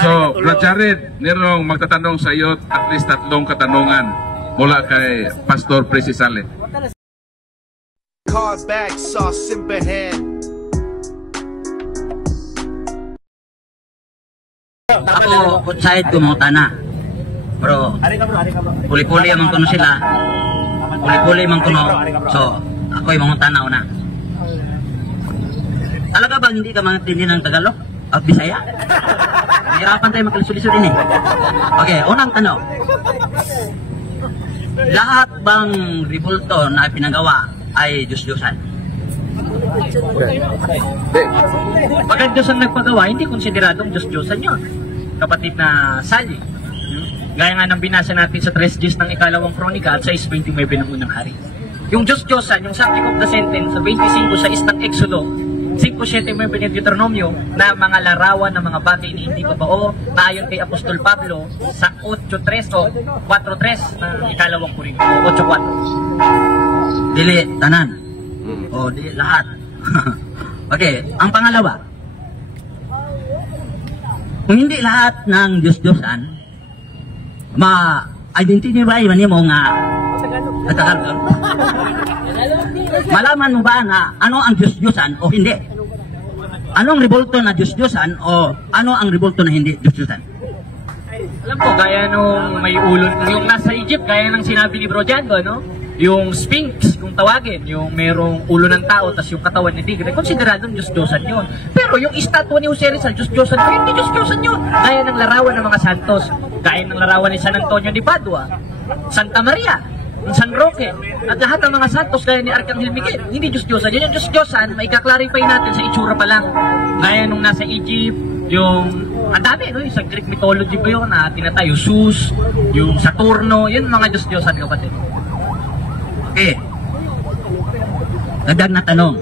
So, Brad Jared, nirong magtatanong sa iyo at least 3 katanungan mula kay Pastor Presi Sale. Car bag, sauce in hand. Ako, outside kumunta na. Pero, puli-puli ang kuno sila. Puli-puli ang kuno. So, ako yung mangunta na una. Talaga bang hindi ka mangintindi ng Tagalog? At Bisaya? Mahirapan tayo magkalisulisod din eh. Okay, unang tanong. Lahat bang ribulto na pinagawa ay Diyos-Diyosan? Pagka Diyos ang nagpagawa, hindi konsideradong Diyos-Diyosan yun. Kapatid na Sally. Gaya nga ng binasa natin sa 3 Gs ng ikalawang kronika at sa 6:29 ng unang hari. Yung Diyos-Diyosan, yung subject of the sentence sa 25 sa ng Exodo, 5:7 ng Deuteronomio na mga larawan ng mga bagay na hindi totoo na ayon kay Apostol Pablo sa 8:3 o 4:3 ng ikalawang Korinto, 8:4. Dili tanan. O dili lahat. Okay, ang pangalawa. Kung hindi lahat ng Diyos-Diyosan, ma-identify man mo nga Tagalog. Malaman mo ba na ano ang Diyos-Diyosan o hindi? Anong revolto na Diyos-Diyosan o ano ang revolto na hindi Diyos-Diyosan? Alam ko, gaya nung may ulo, yung nasa Egypt, gaya ng sinabi ni Bro Django, no? Yung Sphinx, kung tawagin, yung merong ulo ng tao, tas yung katawan ni tigre, konsideradong Diyos-Diyosan yun. Pero yung estatwa ni Jose Rizal, Diyos-Diyosan ko, hindi Diyos-Diyosan yun. Gaya ng larawan ng mga santos, gaya ng larawan ni San Antonio de Padua, Santa Maria, San Roque, at lahat ng mga santos gaya ni Arcangel Miguel, hindi Diyos-Diyosan. Yun yung Diyos-Diyosan, may kaklarify natin sa itsura pa lang. Gaya nung nasa Egypt, yung ang dami, no? Yung sa Greek mythology ba yun, na tinatay, yung Zeus, yung Saturno, yun mga Diyos-Diyosan, kapatid. Okay. Dagdag na tanong.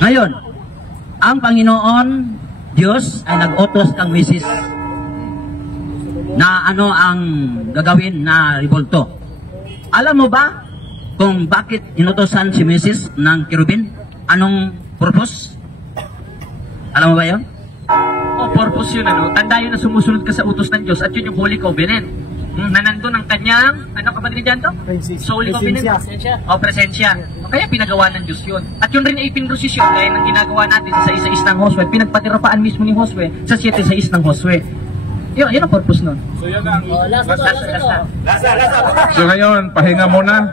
Ngayon, ang Panginoon Diyos ay nag-utos kang Moses na ano ang gagawin na revolto. Alam mo ba kung bakit inutosan si Moses ng kerubin? Anong purpose? Alam mo ba yun? O purpose yun, ano? Tanda yun na sumusunod ka sa utos ng Diyos at yun yung Holy Covenant. Na nandun ang kanyang, ano kapatid dyan to? Holy Covenant. O presensya. Kaya pinagawa ng Diyos yun. At yun rin ay pinrosisyon kaya nang ginagawa natin sa 6:6 ng Josue. Pinagpatirapaan mismo ni Josue sa 7:6 ng Josue. Yun ang purpose nun. So yun ang last. So ngayon, pahinga muna.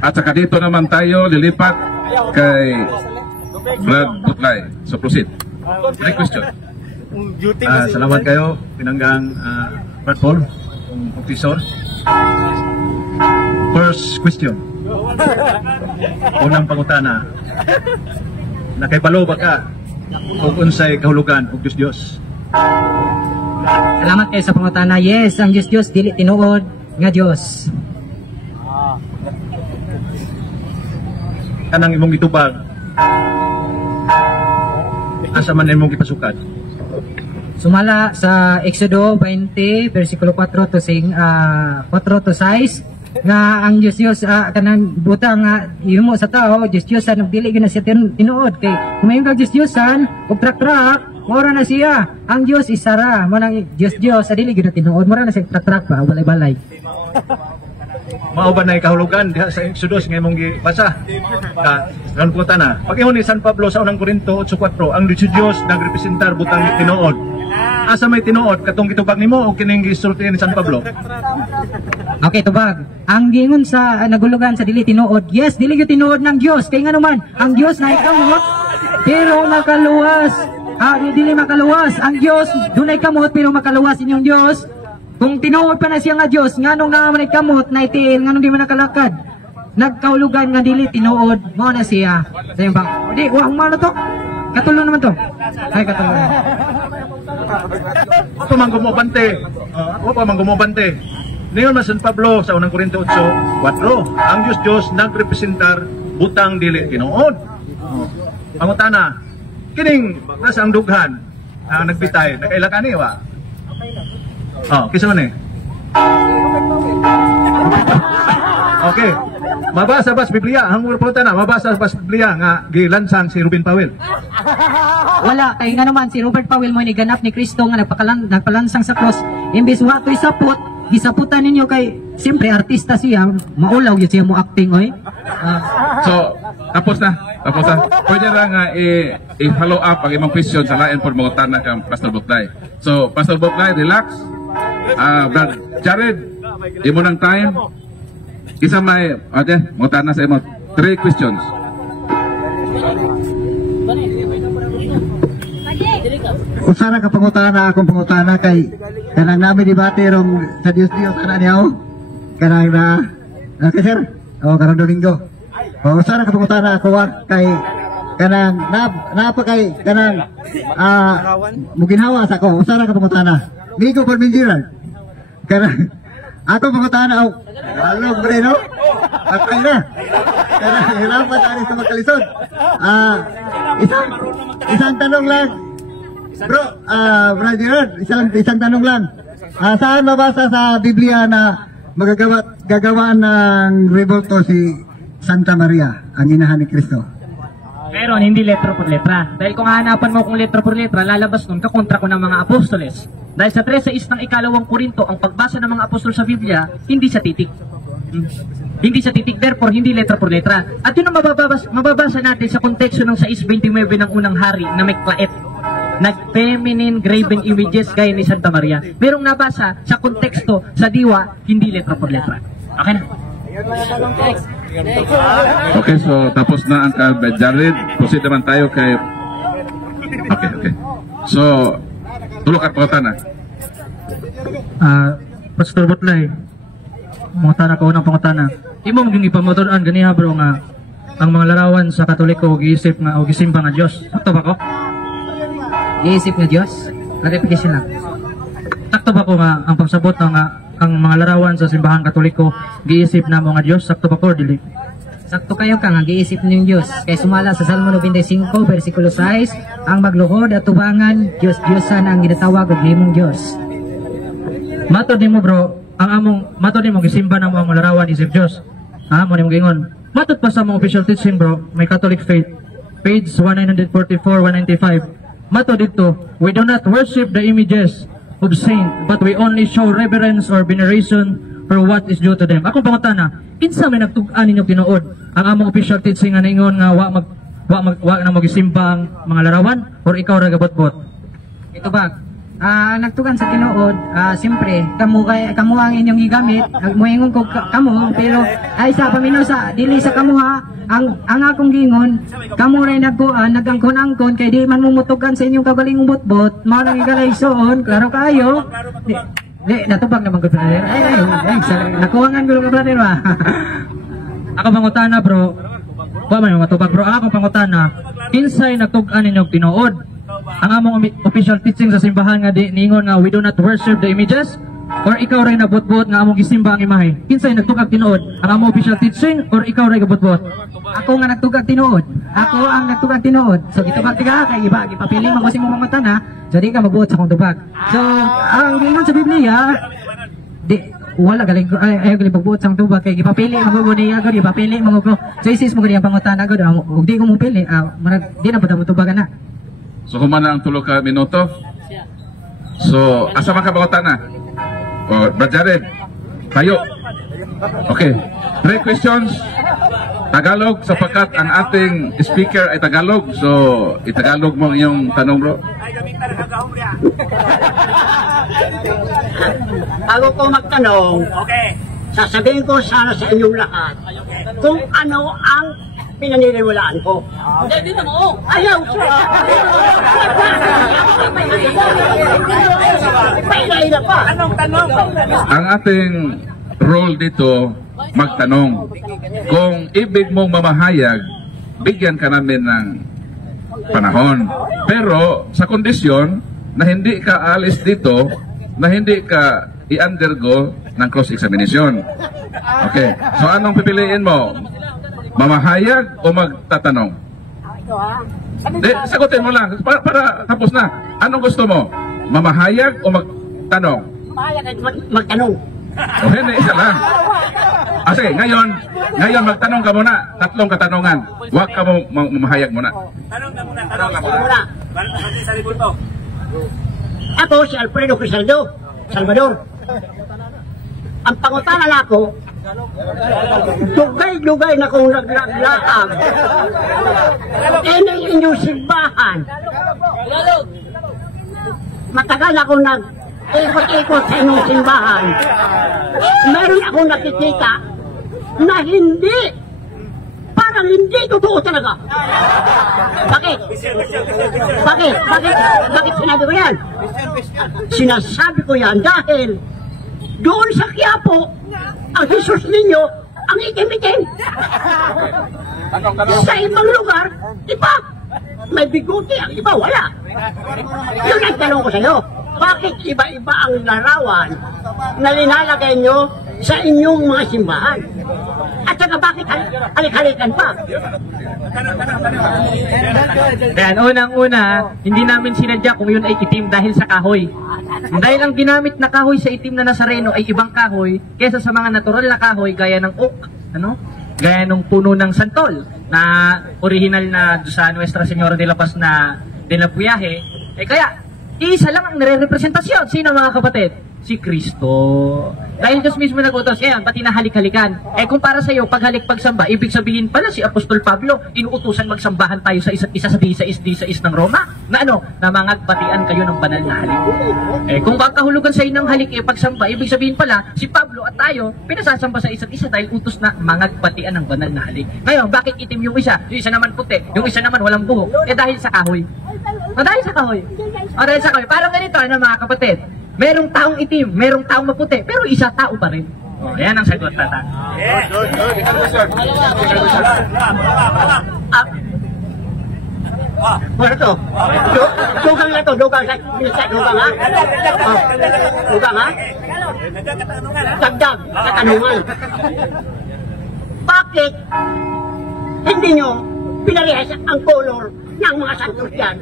At saka dito naman tayo lilipat kay Brad Butlay. So proceed. Next question. Salamat kayo, pinanggang Brad Paul, Professor. First question. Unang pangutana. Nakibalo ba ka kung unsay kahulugan og Diyos? Salamat kayo sa pangutana. Yes, ang Diyos dili tinuod nga Diyos. Kanang imong gitubag, asa man imong gipasukat? Sumala sa Exodo 20 versikulo 4 to 6 nga ang Diyos kanang butang nga ihimo sa tao Diyos-Diyosan dili gyud na siya tinuod kay kumayon kag Diyos-Diyosan ug trak-trak mora na siya ang Diyos isara mo nang Diyos dili gyud na tinuod mora na siya trak-trak pa balay-balay. Mao ba na kahulugan diha sa Exodus nga imong gibasa? Kan puta na. Pag ni San Pablo sa unang Korinto 8:4, ang Diyos nagrepresentar butang tinuod. Asa may tinuod katong gitubag nimo o kining gisulti ni San Pablo? Okay, tubag. Ang gingon sa nagulugan sa dili tinuod. Yes, dili gyud tinuod ng Dios. Kay nga naman, ang Dios na ikamot pero makaluwas. Dili makaluwas. Ang Dios dunay kamot pero makaluwas inyong Dios. Kung tinuod pa na siya nga Dios, nganong nga man kamot na itiil, nganong di man nakalakad. Nagkaulugan nga dili tinuod, mo na siya. Sayang bang, di, wang mo na to. Katulong naman to. Ay, katulong. Apa man gumobante? Apa man gumobante? Niyon man San Pablo sa unang Korinto 8:4, ang Diyos nagrepresentar butang dili tinuod. Pangutana, kining nasa ang dughan ang nagbitay, nakaila ni wa? Kisa man eh. Okay. mabasa ba sa Biblia? Ang pangutana, mabasa ba sa Biblia nga gilansang si Ruben Powell? Wala, kay nga naman si Robert Powell mo ni ganap ni Kristo nga nagpalansang sa cross. Imbis wa to'y sapot, gisaputan ninyo kay siyempre artista siya, maulaw yun siya mo acting oy. So, tapos na. Pwede lang i-follow up ang imong question sa lain for mangutan na kang Pastor Buklay. So, Pastor Buklay, relax. Brad Jared, imo ng time. Isa may, okay, mangutan na sa imo. 3 questions. Usara ka pangutana akong pangutana kay kanang namin debate rong sa Dios ana niya kanang na okay sir karang Domingo usara ka pangutana ako kay kanang napa kay kanang muginhawa sa ko usara ka pangutana Nico Formingiran kanang ako pangutana alog bre no patay na kanang hirapan tayo sa magkalisod isang tanong lang bro, Brad Gerard, isang tanong lang. Saan mabasa sa Biblia na gagawa ng rebulto si Santa Maria, ang inahan ni Kristo? Pero hindi letra por letra. Dahil kung hahanapan mo kung letra por letra, lalabas nun kakontra ko ng mga apostoles. Dahil sa 13:6 ng ikalawang Korinto, ang pagbasa ng mga apostol sa Biblia, hindi sa titik. Hindi sa titik, therefore hindi letra por letra. At yun ang mababasa natin sa konteksto ng 6:29 ng unang hari na may klait. Nag-feminine graven images gaya ni Santa Maria. Merong nabasa sa konteksto sa diwa, hindi letra por letra. Okay na? Okay, so tapos na ang kay Jared. Proceed naman tayo kay... Okay. So, tulog at pangutana. Pastor Buklay, pangutana ko unang pangutana. Imo maging ipamotoran ganiha bro nga ang mga larawan sa Katoliko giisip nga o gisimba nga Dios. Sakto ba ko? Iisip nga Diyos? Clarification lang. Sakto ba ko nga ang pagsabot nga ang mga larawan sa simbahan Katoliko giisip na mga Diyos? Sakto ba ko dili? Sakto kayo ka nga giisip ng Diyos. Kay sumala sa Salmo 95 versikulo 6, ang magluhod at tubangan Diyos-Diyosan ang ginatawag og himong Diyos. Matod nimo bro, matod nimo gisimba na mo ang larawan isip Diyos. Mo nimo gingon. Matod pa sa mga official teaching bro, may Catholic faith, page 1944-195. Mato dito, we do not worship the images of saint, but we only show reverence or veneration for what is due to them. Akong pangutana, kinsa may nagtug-an ninyo tinuod ang among official teaching nga ningon nga wa na magisimba ang mga larawan or ikaw ra gabot-bot? Ito ba? Nagtugan sa tinuod, siyempre, kamu ang inyong igamit, muingon ko kamu, pero ay sa paminaw sa dili sa kamuha, ang akong gingon, kamu ray nagangkon-angkon, kay di man mumutugan sa inyong kabalingong bot-bot, manang igalaysoon, klaro kayo, natubag naman ko, brother. Nakuhangan ko lang, brother, ba? Ako pangutana, bro, wa man yung matubag, bro, ako pangutana, kinsay nagtugan ninyong tinuod ang among official teaching sa simbahan nga di ningon nga we do not worship the images, or ikaw ray nabot-bot nga among gisimba ang imahe? Kinsay nagtugag tinuod, ang among official teaching or ikaw ray gabot-bot? Ako nga nagtugag tinuod. Ako ang nagtugag tinuod. So gitubag tiga kay iba gipapili man ko sa imong mangutana, so di ka mabuot sa akong tubag. So ang gingon sa Biblia, di wala galing ko ay galing pagbuot sa tubag kay gipapili mo ko niya gud gipapili mo ko. So isis mo gani ang pangutana gud, ug di ko mo pili, di na pud tubagan na. So humana ang 3 ka minuto. So asa man ka pangutana? Brad Jared, tayo. Okay, 3 questions. Tagalog sapagkat ang ating speaker ay Tagalog. So itagalog mo ang iyong tanong, bro. Bago ko magtanong, sasabihin ko sana sa inyong lahat kung ano ang pinaniniwalaan ko. Hindi mo. Ayaw siya. Pailay pa. Anong tanong? Ang ating role dito, magtanong. Kung ibig mong mamahayag, bigyan ka namin ng panahon. Pero sa kondisyon na hindi ka alis dito, na hindi ka i-undergo ng cross-examination. Okay. So anong pipiliin mo? Mamahayag o magtatanong? Sagutin mo lang para tapos na. Anong gusto mo? Mamahayag o magtanong? Mamahayag at magtanong. O hindi, isa lang. Sige, ngayon magtanong ka muna, 3 katanungan. Huwag ka mo mamahayag muna. Tanong na muna. Ako si Alfredo Crisaldo, Salvador. Ang pangutanan ako, dugay-dugay na kong naglaglaang. Ining inyong simbahan. Matagal ako nag-ikot-ikot sa inyong simbahan. Meron akong nakikita na parang hindi totoo talaga. Bakit? Bakit sinabi ko yan? Sinasabi ko yan dahil doon sa Quiapo, ang Jesus ninyo, ang itim-itim. Sa ibang lugar, iba. May biguti, ang iba wala. Yun ang tanong ko sa iyo. Bakit iba-iba ang larawan na linalagay nyo sa inyong mga simbahan? At saka bakit halik-halikan pa? Kaya unang-una, hindi namin sinadya kung yun ay itim dahil sa kahoy. Dahil ang ginamit na kahoy sa itim na Nazareno ay ibang kahoy kaysa sa mga natural na kahoy gaya ng oak, gaya ng puno ng santol na original na sa Nuestra Señora de la Paz na de la Puyahe. Kaya isa lang ang nire-representasyon. Sino mga kapatid? Si Kristo. Dahil Diyos mismo nag-utos, pati na halik-halikan. Kung para sa iyo, paghalik pagsamba, ibig sabihin pala si Apostol Pablo, inuutusan magsambahan tayo sa isa't isa sa D6 ng Roma, na magbatian kayo ng banal na halik. Kung kakahulugan sa inyo ng halik, pagsamba, ibig sabihin pala, si Pablo at tayo, pinasasamba sa isa't isa dahil utos na magbatian ng banal na halik. Ngayon, bakit itim yung isa? Yung isa naman puti, yung isa naman walang buhok. Dahil sa kahoy. Dahil sa kahoy. Dahil sa kahoy. Parang ganito, mga kapatid. Merong taong itim, merong taong maputi, pero isa tao pa rin. Yan ang sagot, Tatang. Ano to? Dugang na to, dugang ha? Dugang ha? Dagdag, katanungan. Bakit hindi nyo pinalihas ang color ng mga santos yan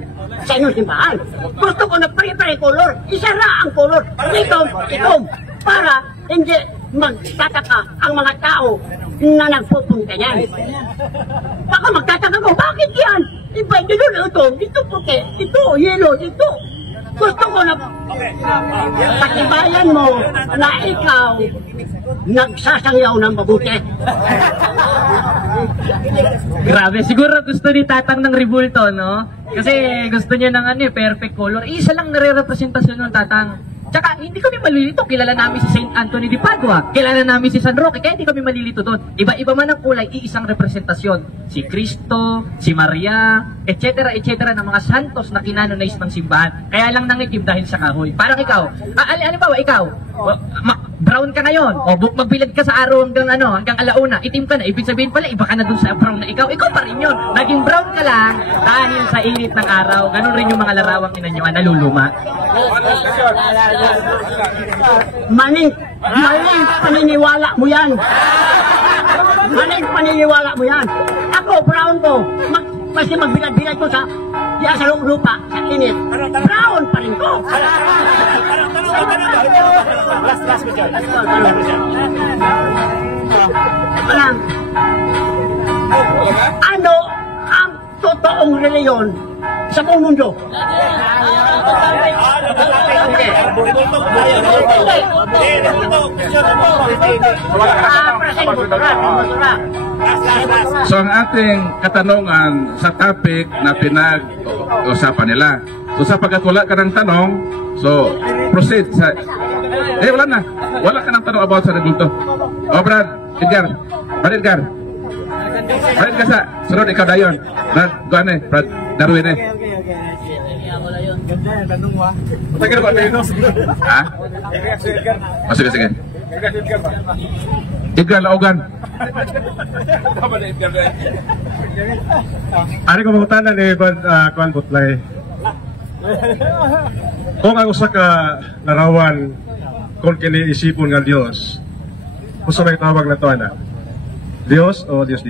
sa inyong simbahan? Gusto ko na pare-pare color, isara ang color, itom, para hindi magtataka ang mga tao na nagpupunta yan. Baka magtataka ko, bakit yan? Iba dito, dito puti, dito yellow, dito. Gusto ko na patibayan mo na ikaw nagsasangyaw ng mabuti. Grabe, siguro gusto ni Tatang ng Ribulto, no? Kasi gusto niya ng perfect color. Isa lang nare-representasyon ng Tatang. Tsaka hindi kami malilito, kilala namin si Saint Anthony de Padua, kilala namin si San Roque, kaya hindi kami malilito doon. Iba-iba man ang kulay, iisang representasyon. Si Cristo, si Maria, etc. ng mga santos na kinanonize ng simbahan. Kaya lang nangitim dahil sa kahoy. Parang ikaw, halimbawa ikaw, brown ka ngayon, o magbilad ka sa araw hanggang alauna, itim ka na, ibig sabihin pala, iba ka na dun sa brown na ikaw pa rin yun. Naging brown ka lang dahil sa init ng araw. Ganun rin yung mga larawang inanyuan, naluluma. Maling paniniwala mo yan. Maling paniniwala mo yan. Ako, brown ko. Kasi magbilad-bilad ko sa lupa, sa init. Brown pa rin ko. Ano ang totoong reliyon sa buong mundo? So ang ating katanungan sa topic na pinag-usapan nila. So sapagkat wala ka ng tanong, so proceed sa... wala na. Wala ka ng tanong about sa Ribulto. Brad Edgar. Brad ka sa sunod, ikaw dayon. Brad, goan Brad Darwin Ha? Sige. Edgar Laugan. Ari ko mangutanan ni Kwan Butlay. Kung ang usa ka larawan kung kiniisipon nga Dios, usa may tawag na to Dios o Dios?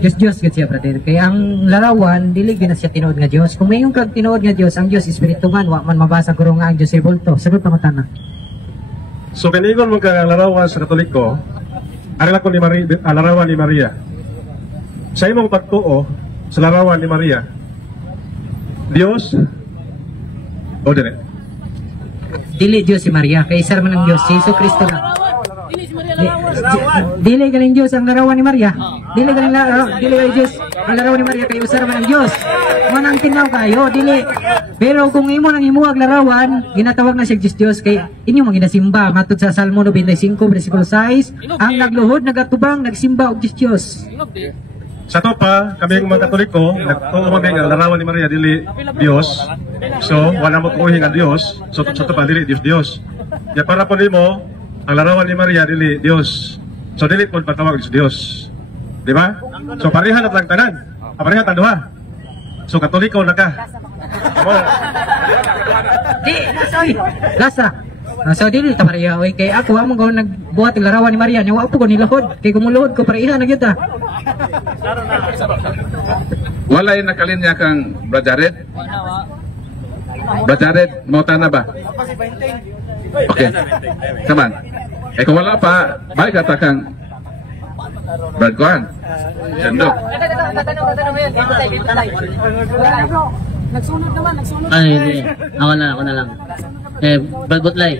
Diyos siya, brother. Kaya ang larawan, dili na siya tinuod nga Diyos. Kung mayroong kag tinuod nga Diyos, ang Diyos espiritu man, wa man mabasa guro nga ang Diyos Ribulto. Sagot pa matana. So kaningon mo ka larawan sa Katoliko, arila ko ni Maria, larawan ni Maria. Sa imong pagtuo sa larawan ni Maria, Dios o dire? Dili Diyos si Maria, kay isar man ang Diyos, si Jesu Kristo na. Dili galing Diyos ang larawan ni Maria. Dili galing Diyos ang larawan ni Maria, kay usar man ang Diyos. Manang tinaw kayo, dili. Pero kung imo nang imuhag larawan, ginatawag na siya Diyos kay inyo mga ginasimba. Matod sa Salmo 95 versikulo 6, ang nagluhod, nagatubang, nagsimba og Diyos. Sa to pa, kami mga Katoliko, nagtuo kami ang larawan ni Maria dili Dios. So, wala mo tuuhin ang Dios. So, sa to pa, dili Dios. Ya para po nimo, ang larawan ni Maria dili Dios. So, dili po patawag sa Dios. Di ba? So, pareha na lang tanan. Pareha ta duha. So, Katoliko na ka. Di, lasa. So dili ta Maria, oy kay ako amo gaw nagbuhat og larawan ni Maria, nya wa po ko nilahod. Kay kumulohod ko pareha na gyud ta. Walay nakalinya kang Brad Jared? Brad Jared, mauta na ba? Okay. Come on. Kung wala pa, balik ata kang Brad Kuan. Sendo. Ay, hindi. Ako na lang. Balbotlay.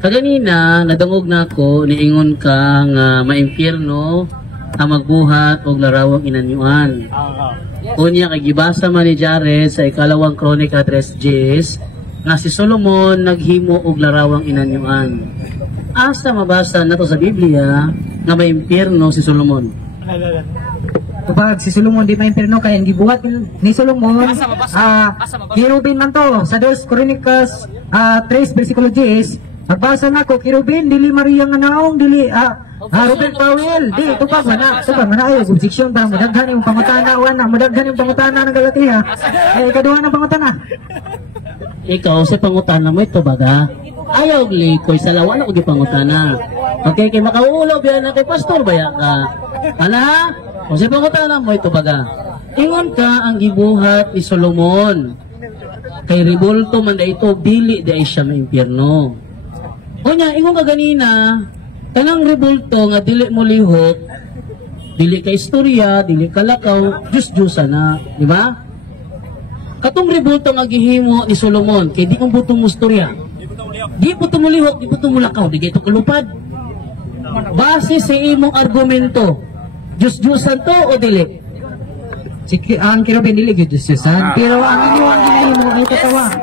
Kaganina, nadangog na ako, niingon ka nga maimpyerno ang magbuhat og larawang inanyuan. Unya kay gibasa man ni Jared sa ikalawang Kronika 3:10 nga si Solomon naghimo og larawang inanyuan. Asa mabasa nato sa Biblia nga maimpyerno si Solomon? Tubag si Solomon di maimpyerno kay gibuhat ni Solomon. Kirubin man to sa 2 Kronikas 3 versikulo 10. Magbasa na ko, Kirubin, dili Maria nga naong, dili, Ruben Powell, di, tupag mana ayo, subseksyon, parang madaghan yung pangutana, madaghan yung pangutana ng Galatiya. Ikaduha ng pangutana. Ikaw, sa pangutana mo ito baga, ayaw likoy sa lawa na ko pangutana. Okay, kay makauulaw, biyan na kay pastor, baya ka. Ana, kung sa pangutana mo ito baga, ingon ka ang gibuhat ni Solomon. Kay Revolto man da ito, dili da siya maimpyerno. Kunya, ingon ka ganina, kanang Revolto nga dili mo lihok, dili ka istorya, dili ka lakaw, Diyos-Diyosa na, di ba? Katong Revolto nga gihimo ni Solomon, kay di kong butong mo istorya, di butong mo lihok, di butong mo lakaw, di kayo kalupad. Base sa imong argumento, Diyos-Diyosan to o dili? Ang Kirubin dili gyud Diyos-Diyosan, pero ang inyong ginahimo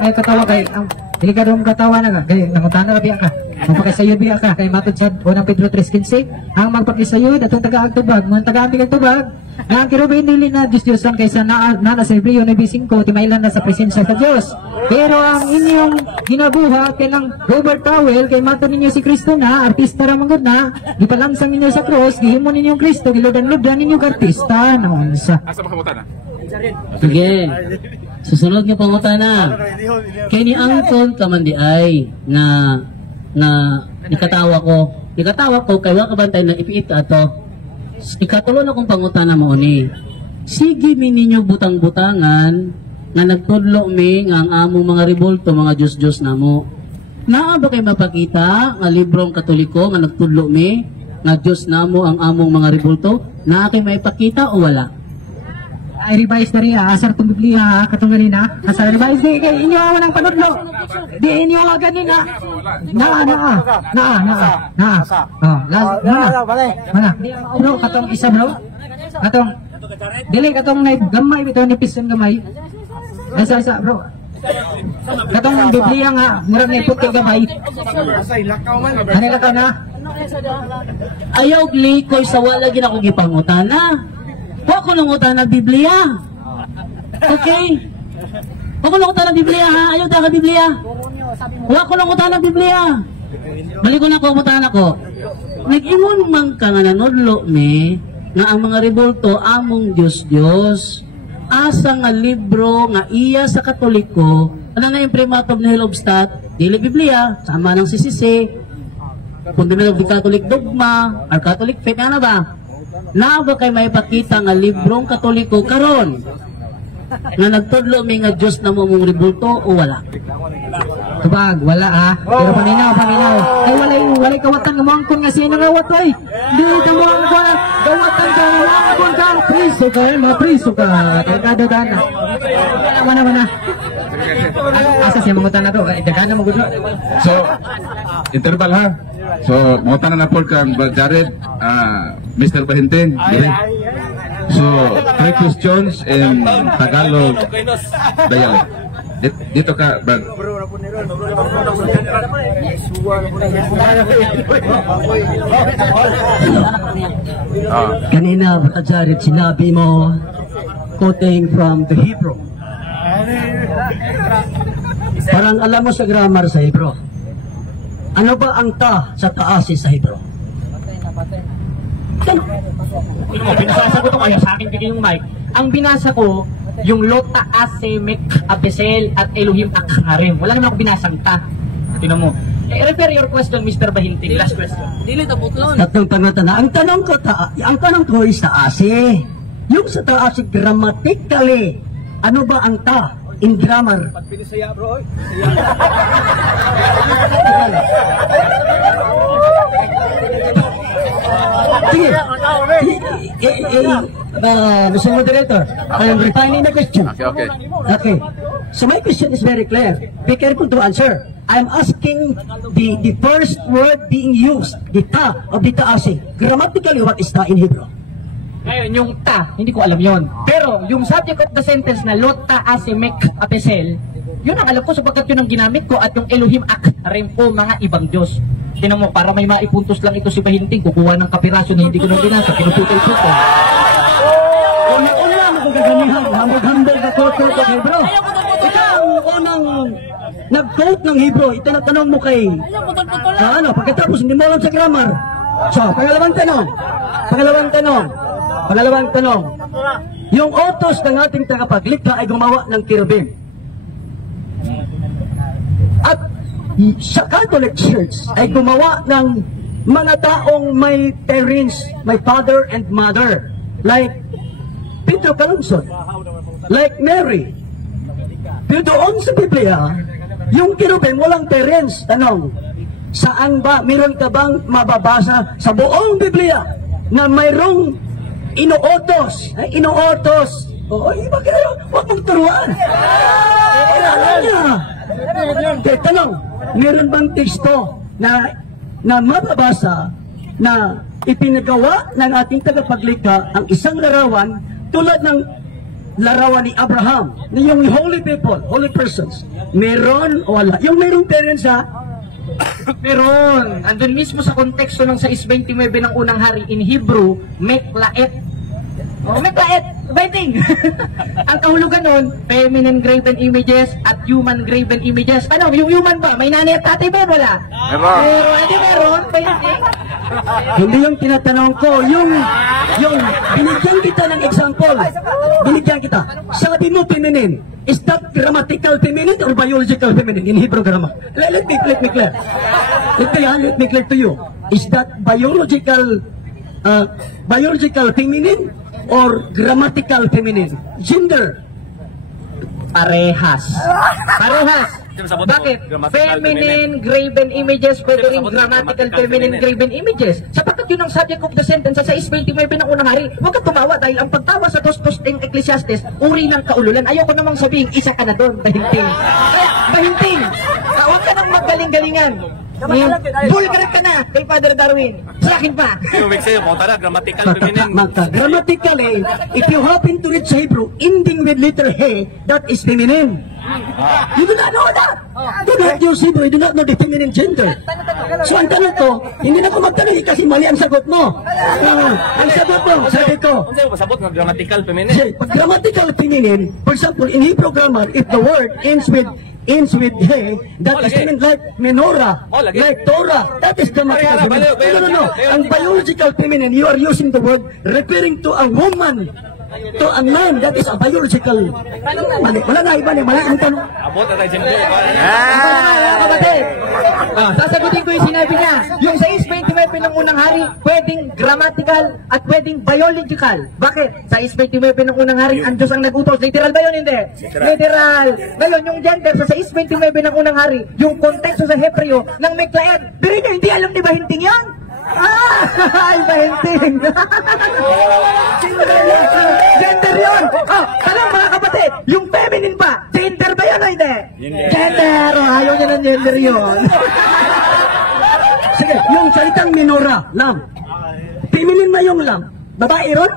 ay katawa kay ang delikado mong katawa na kay nangutana biya ka. Magpakisayod biya ka kay matod sa 1 Pedro 3:15, ang magpakisayod atong taga-agtubag, mga taga-ambig agtubag. Ang Kirubin dili na Diyos-Diyosan kaysa na sa Hebreo 9:5 timaylan na sa presensya sa Dios. Pero ang inyong ginabuhat kay lang Robert Powell kay matod ninyo si Kristo na artista ra manggod na, gipalansang ninyo sa cross, gihimo ninyo Kristo, giludan-ludan ninyo artista naman sa. Asa makabutana? Sige. Susunod nga pangutana. Kay ni Angkol kamandi ay na ikatawa ko kay wa kabantay na ipiit ato. Ikatulo na kong pangutana mo ni. Sige mi ninyo butang-butangan nga nagtudlo mi nga ang among mga Revolto mga Diyos-Diyos namo. Naa ba kay mapakita nga librong Katoliko nga nagtudlo mi nga Diyos namo ang among mga Revolto? Naa kay maipakita o wala? I-revise na rin asar itong Biblia katong ganina. Asar revise di kay inyo awan ang panudlo. Di inyo nga ganina. Mana? Bro, katong isa bro. Katong dili katong gamay bitaw ni piston gamay. Isa bro. Katong Biblia nga murag na ipot kay gamay. Kanila ka na. Ayaw likoy sa wala gina ko gipangutana. Huwag ko nang utan ng Biblia. Okay? Huwag ko nang utan ng Biblia ha. Ayaw tayo ng Biblia. Huwag ko nang utan ng Biblia. Balik ko na ko, utan ako. Nag-ingon man ka nga nanudlo me nga ang mga Revolto among Diyos-Diyos. Asa nga libro nga iya sa Katoliko, ano na imprimatum ni Hillobstadt, dili Biblia, sama ng CCC, Fundamental of the Catholic Dogma, or Catholic Faith, ano ba? Na ba kay maipakita nga librong Katoliko karon nga nagtudlo mi nga Dios na mo mong Revolto o wala? Tubag, wala ha. Pero paminaw. Ay walay kawatan ng mangkon nga sino ngawat oy. Di ka mo ang gawatan ka ng mangkon ka. Priso ka. Kado dana. Mana. Asa siya mangutan na to. Dagana mo gusto. So, interval ha. So, mangutan na po kang Jared, Mr. Bahintin. So, 3 questions in Tagalog dialect. Dito ka, Brad. Kanina, Jared, sinabi mo, quoting from the Hebrew. Parang alam mo sa grammar sa Hebrew. Ano ba ang ta sa taas sa Hebrew? Binasasagot ko kaya sa akin bigay yung mic. Ang binasa ko, yung Lota, Asemek, Apesel, at Elohim Akharim. Wala naman ako binasang ta. Tinan mo. Refer your question, Mr. Bahintin. Last question. Dili ta putlon. Tatlong pangutan na. Ang tanong ko ay sa ase. Yung sa taas grammatically, ano ba ang ta in grammar? Pagpinisaya bro. Sige. Mr. Moderator, I am refining the question. Okay. So my question is very clear. Be careful to answer. I am asking the first word being used, the ta of the taasi. Grammatically, what is ta in Hebrew? Ngayon, yung ta, hindi ko alam yon. Pero, yung subject of the sentence na Lota, Asemek, Apesel, yun ang alam ko sapagkat yun ang ginamit ko at yung Elohim Akharim po mga ibang Diyos. Tinan mo, para may maipuntos lang ito si Bahinting, kukuha ng kapiraso na hindi ko nang binasa, pinututol-tutol. Una-una mo kung gaganihan, hambog-hambog na quote ng Hebrew. Ikaw ang unang nag-quote ng Hebrew, itinatanong mo kay, pagkatapos hindi mo alam sa grammar. So, pangalawang tanong, yung utos ng ating tagapaglikha ay gumawa ng kirubim. At sa Catholic Church ay gumawa ng mga taong may parents, may father and mother. Like Pedro Calungsod, like Mary. Pero doon sa Biblia, yung kirubim walang parents. Tanong, saan ba, meron ka bang mababasa sa buong Biblia na mayroong inuutos? Oo, iba kayo, huwag mong turuan. Kaya tanong, meron bang teksto na mababasa na ipinagawa ng ating tagapaglikha ang isang larawan tulad ng larawan ni Abraham, na yung holy people, holy persons? Meron o wala? Yung merong parents ha? Meron. Andun mismo sa konteksto ng 6:29 ng unang hari in Hebrew, Meklaet. Meklaet, waiting. Ang kahulugan nun, feminine graven images at human graven images. Ano, yung human ba? May nanay at tatay ba? Wala? Meron. Hindi yung tinatanong ko, yung binigyan kita ng example. Sabi mo feminine. Is that grammatical feminine or biological feminine in Hebrew grammar? Let me clear. Let me clear to you. Is that biological feminine or grammatical feminine? Gender. Parehas. Bakit? Feminine graven images, pwede rin grammatical feminine graven images. Sapagkat yun ang subject of the sentence sa 6:29 ng unang hari. Huwag ka tumawa dahil ang pagtawa sa tostos ng Ecclesiastes, uri ng kaululan. Ayoko namang sabihin, isa ka na doon, Bahinting. Kaya, Bahinting, huwag ka nang magaling-galingan. Bulgar ka na kay Father Darwin. Sa akin pa. Grammatically, if you happen to read Hebrew ending with letter He, that is feminine. You do not know that. Do not use Hebrew, you do not know the feminine gender. So ang tanong ko, hindi na ko magtanong kasi mali ang sagot mo. Ang sagot mo, sabi ko, grammatical feminine. Grammatical feminine, for example, in Hebrew grammar, if the word ends with He, that is feminine, like menorah, like Torah, that is grammatical feminine. No. Ang biological feminine, you are using the word referring to a woman. To a man, that is a biological. Wala nga iba niya, mali ang tanong. Sasagutin ko yung sinabi niya. Yung 6:29 ng unang hari, pwedeng grammatical at pwedeng biological. Bakit? Sa 629 ng unang hari, ang Diyos ang nagutos. Literal ba yun? Hindi. Literal. Ngayon, yung gender sa 629 ng unang hari, yung konteksto sa Hebreo ng Meklaed. Pero nyo, hindi alam ni Bahinting yan? Ay, Bahinting. Gender yun. Tanong mga kapatid, yung feminine ba? Gender ba yun o hindi? Gender. Ayaw niya ng gender yun. Sige, yung salitang minora, lam. Feminine ba yung lam? Babae ron?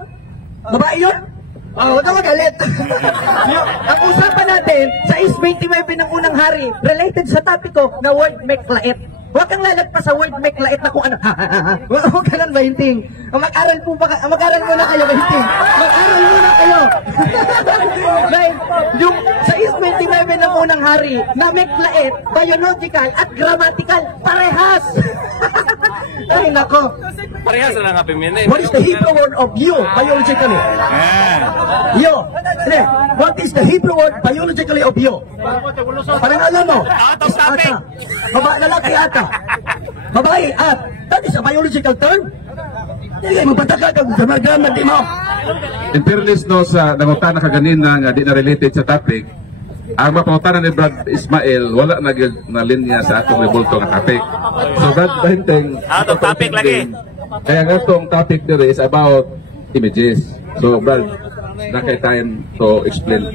Babae yun? Huwag ka magalit. Ang usapan natin sa 629 ng unang hari, related sa topic ko na word Meklaed. Huwag kang lalagpas sa word Meklaed na kung ano. Huwag ka lang, Bahinting. Mag-aral muna kayo, Bahinting. Mag-aral muna kayo. Yung sa 629 ng unang hari na Meklaed, biological at grammatical, parehas. Ay, nako. Parehas na nga feminine. What is the Hebrew word of you, biologically? Yo. What is the Hebrew word biologically of you? Parang alam mo. Is ata. Lalaki ata. Babae at. That is a biological term. Hindi mo pataka kag gama di mo. In fairness no sa nangutana ka ganina nga di na related sa topic, ang mapangutana ni Brad Ismael wala na linya sa atong rebulto nga topic. So Brad Bahinting, atong topic lagi. Kaya nga itong topic nila is about images. So Brad, na kay time to explain.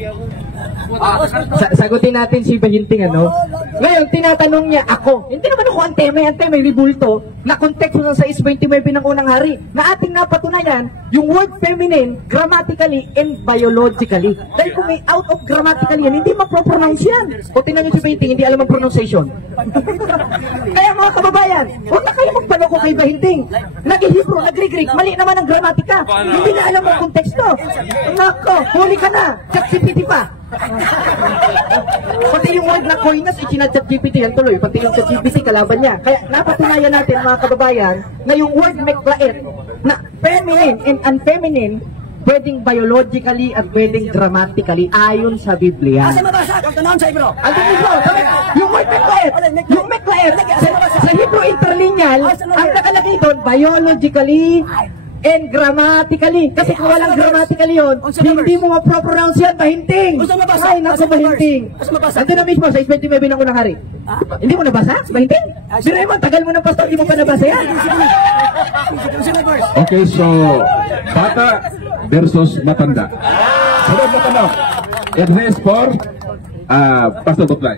Sagutin natin si Bahinting, ano? Ngayon, tinatanong niya ako. Hindi naman ako anteme, ribulto, na konteksto sa 629 ng unang hari, na ating napatunayan, yung word feminine, grammatically and biologically. Dahil kung may out of grammatically yan, hindi mapropronounce yan. O tingnan niyo si Bahinting, hindi alam ang pronunciation. Kaya mga kababayan, huwag na kayo magpaloko kay Bahinting. Nag-Hebrew, nag-Greek, mali naman ang gramatika. Hindi na alam ang konteksto. Nako, huli ka na. ChatGPT pa. Pati yung word na koinas, ikinat GPT yan tuloy. Pati yung ChatGPT, kalaban niya. Kaya napatunayan natin mga kababayan na yung word Meklaed na feminine and unfeminine pwedeng biologically at pwedeng grammatically ayon sa Biblia. Asa mabasa? Kung tanong sa Hebrew. Ang Hebrew, yung word Meklaed, sa Hebrew interlineal, ang nakalagay doon, biologically and grammatically. Kasi kung walang grammatically yun, hindi mo mapropronounce yan, Bahinting. Ay, naku, Bahinting. Ito na mismo sa 629 ng unang hari. Hindi mo nabasa, Bahinting? Pero naman, tagal mo ng pastor, hindi mo pa nabasa yan. Okay, so bata versus matanda. Sunod na tanong. Advice for Pastor Butlay.